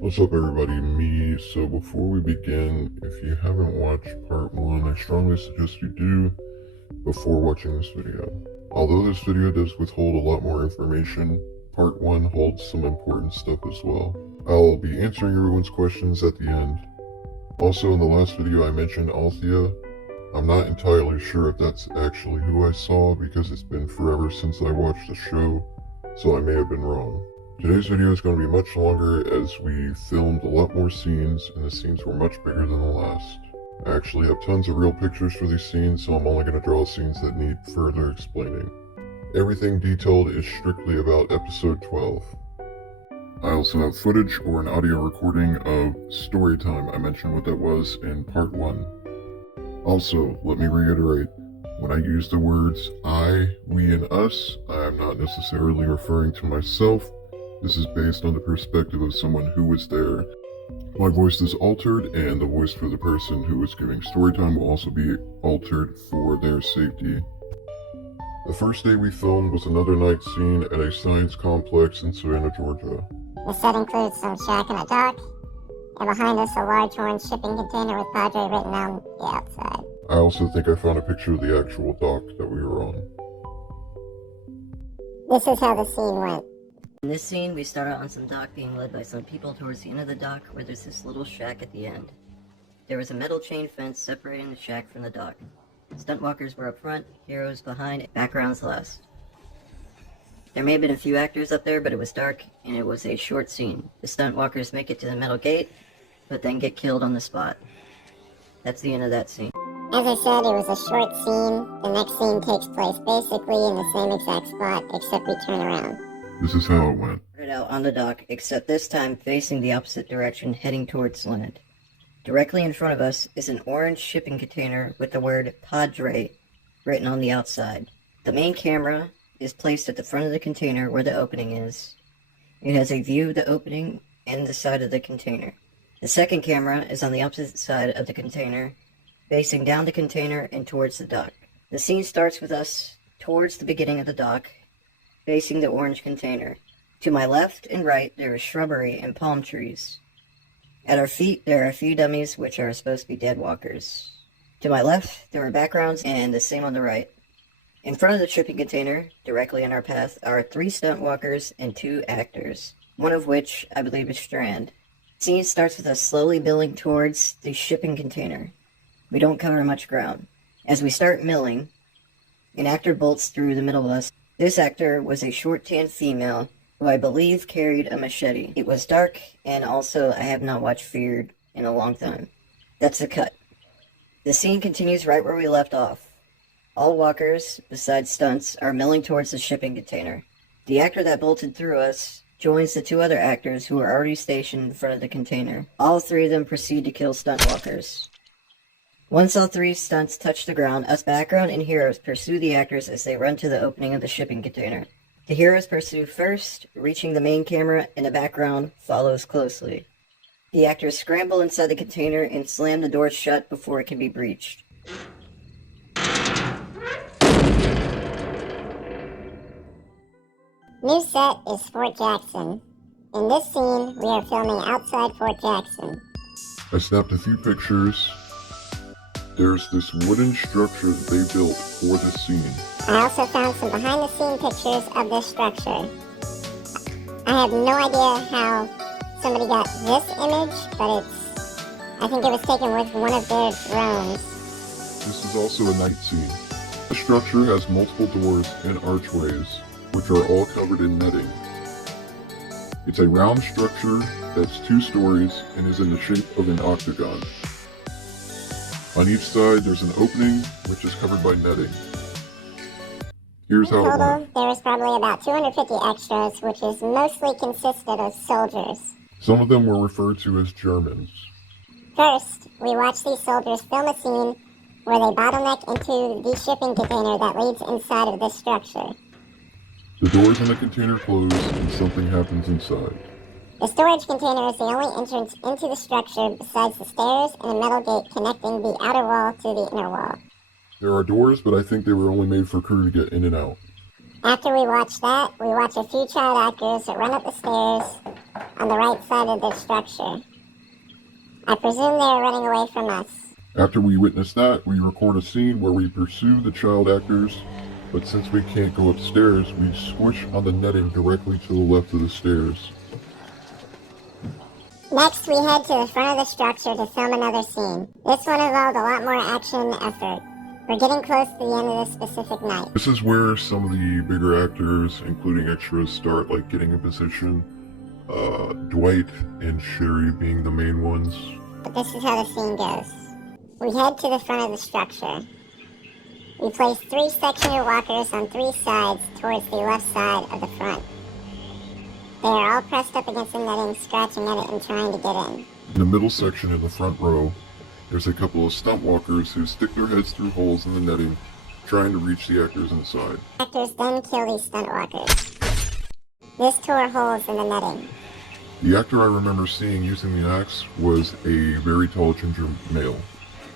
What's up, everybody? Me. So, before we begin, if you haven't watched part 1, I strongly suggest you do before watching this video. Although this video does withhold a lot more information, part 1 holds some important stuff as well. I'll be answering everyone's questions at the end. Also, in the last video I mentioned Althea. I'm not entirely sure if that's actually who I saw because it's been forever since I watched the show, so I may have been wrong. Today's video is going to be much longer as we filmed a lot more scenes, and the scenes were much bigger than the last. I actually have tons of real pictures for these scenes, so I'm only going to draw scenes that need further explaining. Everything detailed is strictly about episode 12. I also have footage or an audio recording of story time. I mentioned what that was in part 1. Also, let me reiterate, when I use the words I, we, and us, I am not necessarily referring to myself. This is based on the perspective of someone who was there. My voice is altered, and the voice for the person who is giving story time will also be altered for their safety. The first day we filmed was another night scene at a science complex in Savannah, Georgia. The set includes some shack and a dock, and behind us a large orange shipping container with Padre written on the outside. I also think I found a picture of the actual dock that we were on. This is how the scene went. In this scene, we start out on some dock being led by some people towards the end of the dock where there's this little shack at the end. There was a metal chain fence separating the shack from the dock. Stuntwalkers were up front, heroes behind, backgrounds last. There may have been a few actors up there, but it was dark, and it was a short scene. The stuntwalkers make it to the metal gate, but then get killed on the spot. That's the end of that scene. As I said, it was a short scene. The next scene takes place basically in the same exact spot, except we turn around. This is how it went. Started out on the dock, except this time facing the opposite direction, heading towards land. Directly in front of us is an orange shipping container with the word Padre written on the outside. The main camera is placed at the front of the container where the opening is. It has a view of the opening and the side of the container. The second camera is on the opposite side of the container, facing down the container and towards the dock. The scene starts with us towards the beginning of the dock, facing the orange container. To my left and right, there is shrubbery and palm trees. At our feet, there are a few dummies which are supposed to be dead walkers. To my left, there are backgrounds, and the same on the right. In front of the shipping container, directly in our path, are 3 stunt walkers and 2 actors, one of which I believe is Strand. The scene starts with us slowly milling towards the shipping container. We don't cover much ground. As we start milling, an actor bolts through the middle of us. This actor was a short tan female who I believe carried a machete. It was dark, and also I have not watched Feared in a long time. That's the cut. The scene continues right where we left off. All walkers, besides stunts, are milling towards the shipping container. The actor that bolted through us joins the 2 other actors who are already stationed in front of the container. All 3 of them proceed to kill stunt walkers. Once all 3 stunts touch the ground, us background and heroes pursue the actors as they run to the opening of the shipping container. The heroes pursue first, reaching the main camera, and the background follows closely. The actors scramble inside the container and slam the doors shut before it can be breached. New set is Fort Jackson. In this scene, we are filming outside Fort Jackson. I snapped a few pictures. There's this wooden structure that they built for this scene. I also found some behind-the-scene pictures of this structure. I have no idea how somebody got this image, but I think it was taken with one of their drones. This is also a night scene. The structure has multiple doors and archways, which are all covered in netting. It's a round structure that's 2 stories and is in the shape of an octagon. On each side, there's an opening, which is covered by netting. Here's how it Total, went. there was probably about 250 extras, which is mostly consisted of soldiers. Some of them were referred to as Germans. First, we watched these soldiers film a scene where they bottleneck into the shipping container that leads inside of this structure. The doors in the container close and something happens inside. The storage container is the only entrance into the structure besides the stairs and a metal gate connecting the outer wall to the inner wall. There are doors, but I think they were only made for crew to get in and out. After we watch that, we watch a few child actors run up the stairs on the right side of the structure. I presume they are running away from us. After we witness that, we record a scene where we pursue the child actors, but since we can't go upstairs, we squish on the netting directly to the left of the stairs. Next, we head to the front of the structure to film another scene. This one involved a lot more action and effort. We're getting close to the end of this specific night. This is where some of the bigger actors, including extras, start getting in position. Dwight and Sherry being the main ones. But this is how the scene goes. We head to the front of the structure. We place 3 sectional walkers on 3 sides towards the left side of the front. They are all pressed up against the netting, scratching at it and trying to get in. In the middle section in the front row, there's a couple of stunt walkers who stick their heads through holes in the netting, trying to reach the actors inside. Actors then kill these stunt walkers. This tore holes in the netting. The actor I remember seeing using the axe was a very tall ginger male.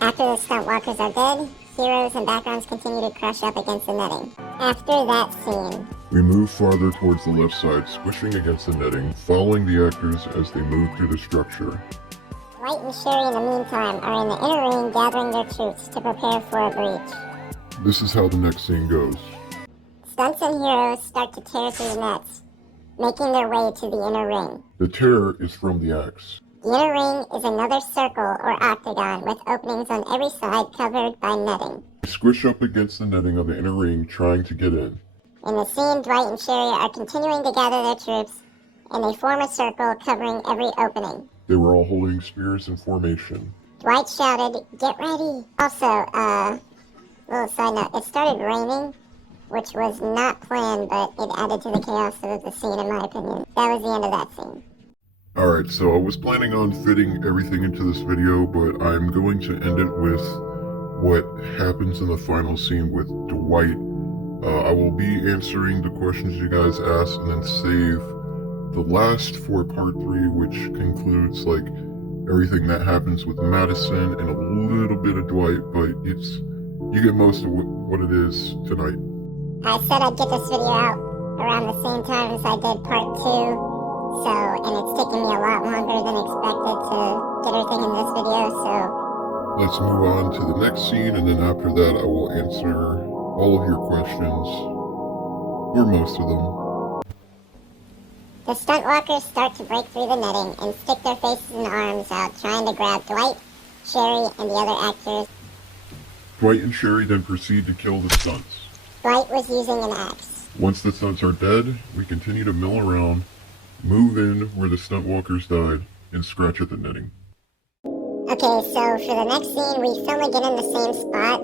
After the stunt walkers are dead, heroes and backgrounds continue to crush up against the netting. After that scene, We move farther towards the left side, squishing against the netting, following the actors as they move through the structure. Dwight and Sherry in the meantime are in the inner ring gathering their troops to prepare for a breach. This is how the next scene goes. Stunts and heroes start to tear through the nets, making their way to the inner ring. The tear is from the axe. The inner ring is another circle or octagon with openings on every side covered by netting. We squish up against the netting of the inner ring, trying to get in. In the scene, Dwight and Sherry are continuing to gather their troops, and they form a circle covering every opening. They were all holding spears in formation. Dwight shouted, "Get ready!" Also, little side note, it started raining, which was not planned, but it added to the chaos of the scene, in my opinion. That was the end of that scene. Alright, so I was planning on fitting everything into this video, but I'm going to end it with what happens in the final scene with Dwight. I will be answering the questions you guys asked and then save the last for part 3, which concludes everything that happens with Madison and a little bit of Dwight, but you get most of what it is tonight. I said I'd get this video out around the same time as I did part 2. And it's taken me a lot longer than expected to get everything in this video, so Let's move on to the next scene, and then after that I will answer all of your questions, or most of them. the stunt walkers start to break through the netting and stick their faces and arms out, trying to grab Dwight, Sherry, and the other actors. Dwight and Sherry then proceed to kill the stunts. Dwight was using an axe. Once the stunts are dead, we continue to mill around, move in where the stunt walkers died, and scratch at the netting. Okay, so for the next scene, we film again in the same spot,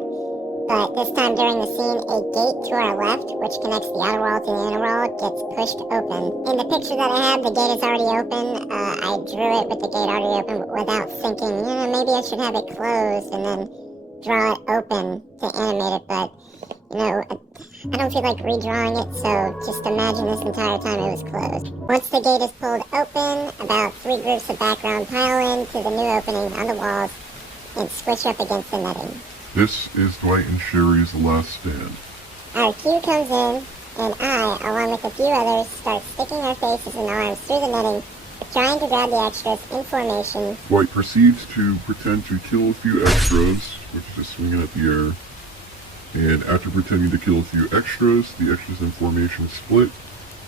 but this time during the scene, a gate to our left, which connects the outer wall to the inner wall, gets pushed open. In the picture that I have, the gate is already open. I drew it with the gate already open without thinking, maybe I should have it closed and then draw it open to animate it, but, I don't feel like redrawing it, so just imagine this entire time it was closed. Once the gate is pulled open, about 3 groups of background pile in to the new opening on the walls and squish up against the netting. This is Dwight and Sherry's last stand. Our cue comes in, and I, along with a few others, start sticking our faces and arms through the netting, trying to grab the extras in formation. Dwight proceeds to pretend to kill a few extras, which is just swinging at the air. And after pretending to kill a few extras, the extras in formation split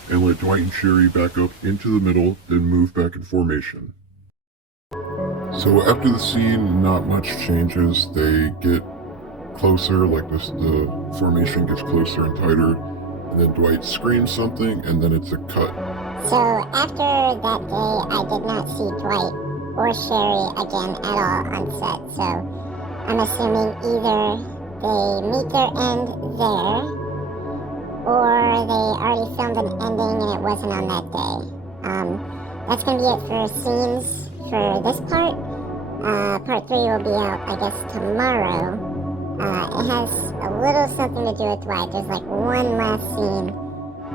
and let Dwight and Sherry back up into the middle, then move back in formation. So after the scene, not much changes. They get closer, the formation gets closer and tighter, and then Dwight screams something, and then it's a cut. So after that day, I did not see Dwight or Sherry again at all on set, so I'm assuming either they meet their end there, or they already filmed an ending and it wasn't on that day. That's going to be it for scenes for this part. Part 3 will be out, I guess, tomorrow. It has a little something to do with Dwight. There's one last scene.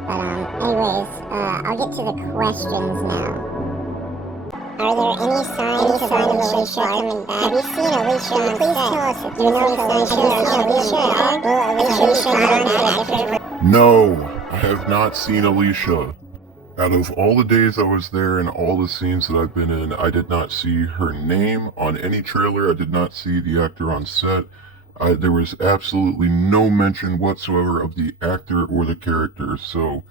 But anyways, I'll get to the questions now. Are there any signs of Alicia coming back? Have you seen Alicia on set? Please tell us if you know if Alicia at all. Will Alicia come back? No, I have not seen Alicia. Out of all the days I was there and all the scenes that I've been in, I did not see her name on any trailer. I did not see the actor on set. There was absolutely no mention whatsoever of the actor or the character. So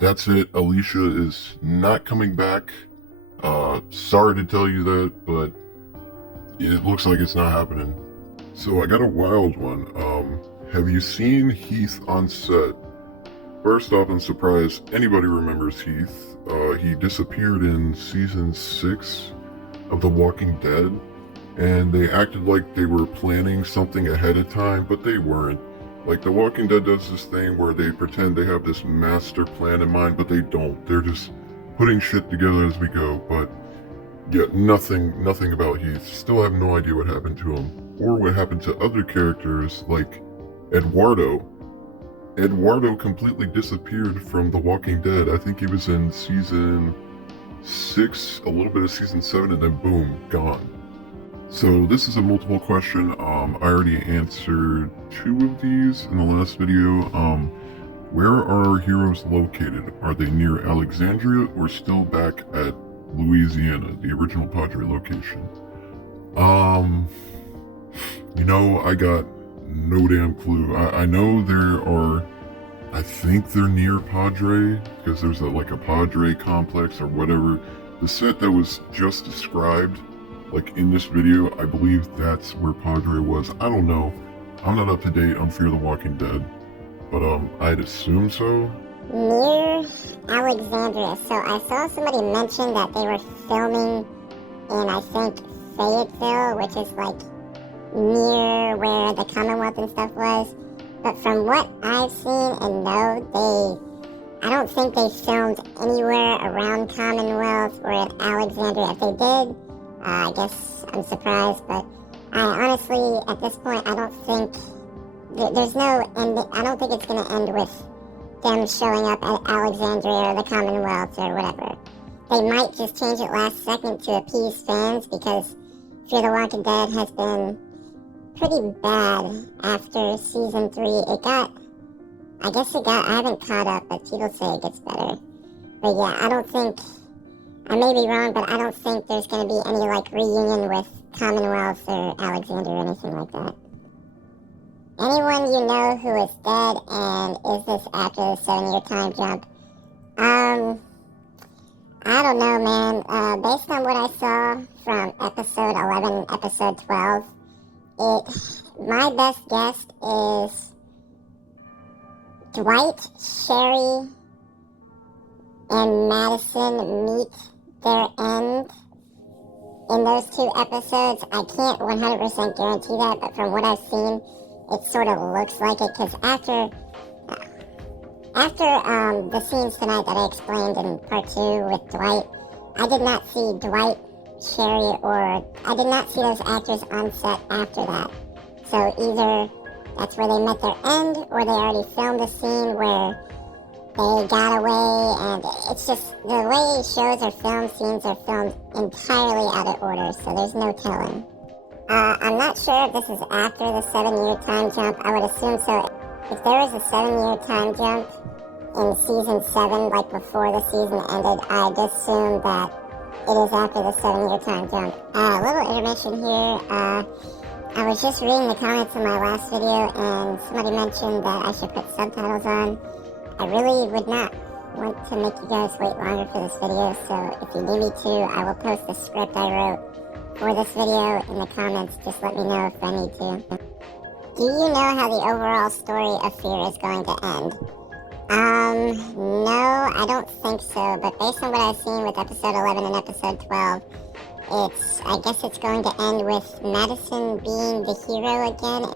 that's it. Alicia is not coming back. Sorry to tell you that, but it looks like it's not happening. So I got a wild one. Have you seen Heath on set? First off, I'm surprised anybody remembers Heath. He disappeared in season 6 of The Walking Dead, and they acted like they were planning something ahead of time, but they weren't. Like, The Walking Dead does this thing where they pretend they have this master plan in mind, but they don't. They're just putting shit together as we go, but yeah, nothing about Heath. Still have no idea what happened to him, or what happened to other characters like Eduardo. Eduardo completely disappeared from The Walking Dead. I think he was in season 6, a little bit of season 7, and then boom, gone. So this is a multiple question. I already answered 2 of these in the last video. Where are our heroes located? Are they near Alexandria or still back at Louisiana, the original Padre location? I got no damn clue. I know I think they're near Padre, because there's a Padre complex or whatever. The set that was just described, like in this video, I believe that's where Padre was. I don't know. I'm not up to date on Fear the Walking Dead, but I'd assume so. Near Alexandria. So I saw somebody mention that they were filming in, I think, Fayetteville, which is like near where the Commonwealth and stuff was. But from what I've seen and know, I don't think they filmed anywhere around Commonwealth or at Alexandria. If they did, I guess I'm surprised, but I honestly, at this point, I don't think, there's no end. I don't think it's going to end with them showing up at Alexandria or the Commonwealth or whatever. They might just change it last second to appease fans, because Fear the Walking Dead has been pretty bad after season 3. I haven't caught up, but people say it gets better. But yeah, I may be wrong, but I don't think there's going to be any reunion with Commonwealth or Alexandria or anything like that. Anyone you know who is dead, and is this after the 7-year time jump? I don't know, man. Based on what I saw from episode 11, episode 12, my best guess is Dwight, Sherry, and Madison meet their end in those 2 episodes. I can't 100% guarantee that, but from what I've seen, it sort of looks like it, because after the scenes tonight that I explained in part 2 with Dwight, I did not see Dwight, Sherry, or I did not see those actors on set after that. So either that's where they met their end, or they already filmed a scene where they got away, and it's just the way shows are filmed, scenes are filmed entirely out of order, so there's no telling. I'm not sure if this is after the 7-year time jump. I would assume so. If there was a 7-year time jump in season 7, like before the season ended, I'd assume that it is after the 7-year time jump. A little intermission here. I was just reading the comments in my last video, and somebody mentioned that I should put subtitles on. I really would not want to make you guys wait longer for this video, so if you need me to, I will post the script I wrote for this video in the comments. Just let me know if I need to. Do you know how the overall story of Fear is going to end? No, I don't think so, but based on what I've seen with episode 11 and episode 12, I guess it's going to end with Madison being the hero again.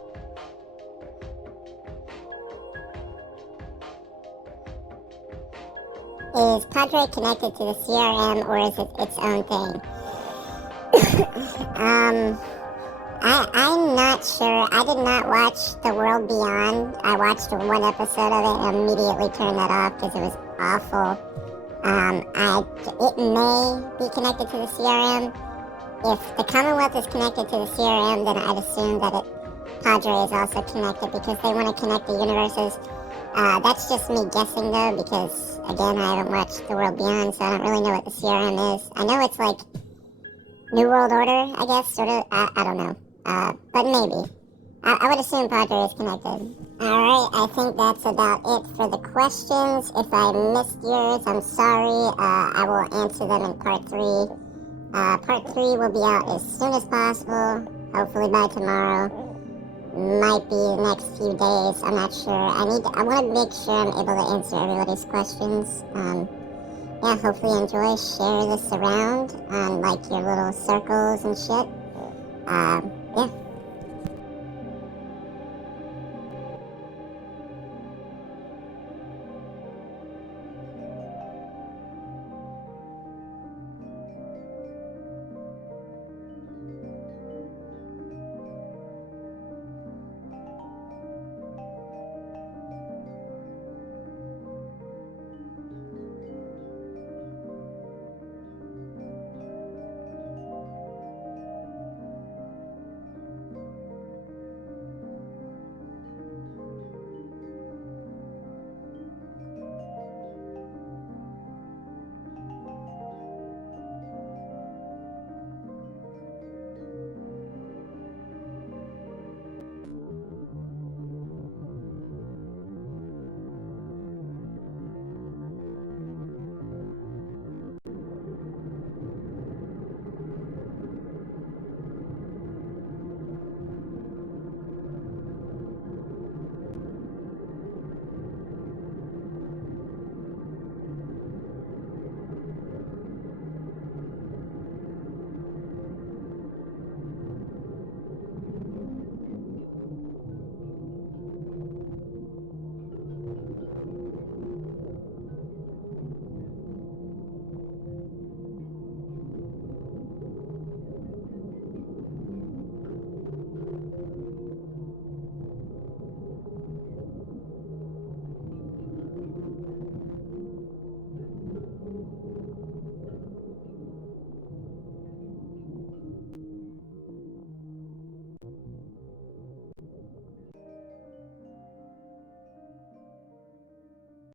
Is Padre connected to the CRM, or is it its own thing? I'm not sure. I did not watch The World Beyond. I watched 1 episode of it and immediately turned that off because it was awful. It may be connected to the CRM. If the Commonwealth is connected to the CRM, then I'd assume that Padre is also connected, because they want to connect the universes. That's just me guessing though, because again, I haven't watched The World Beyond, so I don't really know what the CRM is. I know it's like New World Order, I guess, sort of. I don't know. But maybe. I would assume Padre is connected. Alright, I think that's about it for the questions. If I missed yours, I'm sorry. I will answer them in part 3. Part 3 will be out as soon as possible, hopefully by tomorrow. Might be the next few days, I'm not sure. I want to make sure I'm able to answer everybody's questions. Yeah, hopefully enjoy, share this around on like your little circles and shit. Yeah.